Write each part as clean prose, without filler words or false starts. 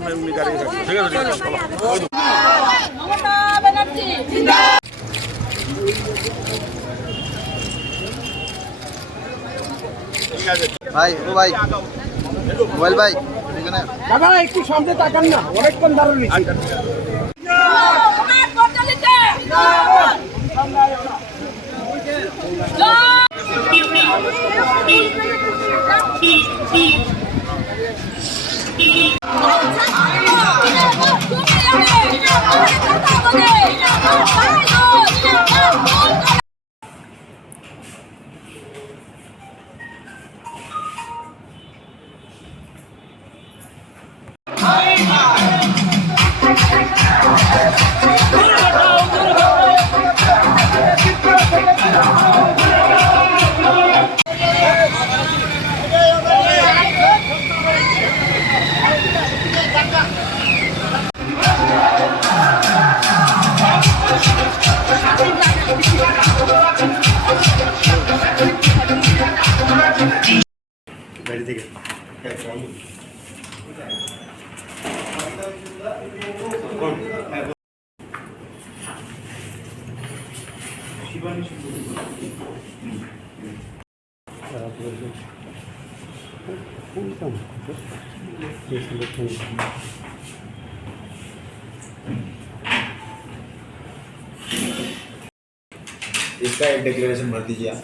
সামনে উনি গাড়ি থাকবে। ঠিক আছে মমতা ব্যানার্জি ভাই ও ভাই মোবাইল ভাই এখানে দাদা একটু সামনে তাকান না, অনেকক্ষণ দাঁড়ানো নিচ্ছি। গাড়ি থেকে इसका एक डिक्लेरेशन भर दीजिए आप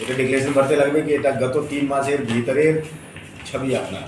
ওটা ডিক্লারেশন করতে লাগবে কি এটা গত 3 মাসের ভিতরের ছবি আপনার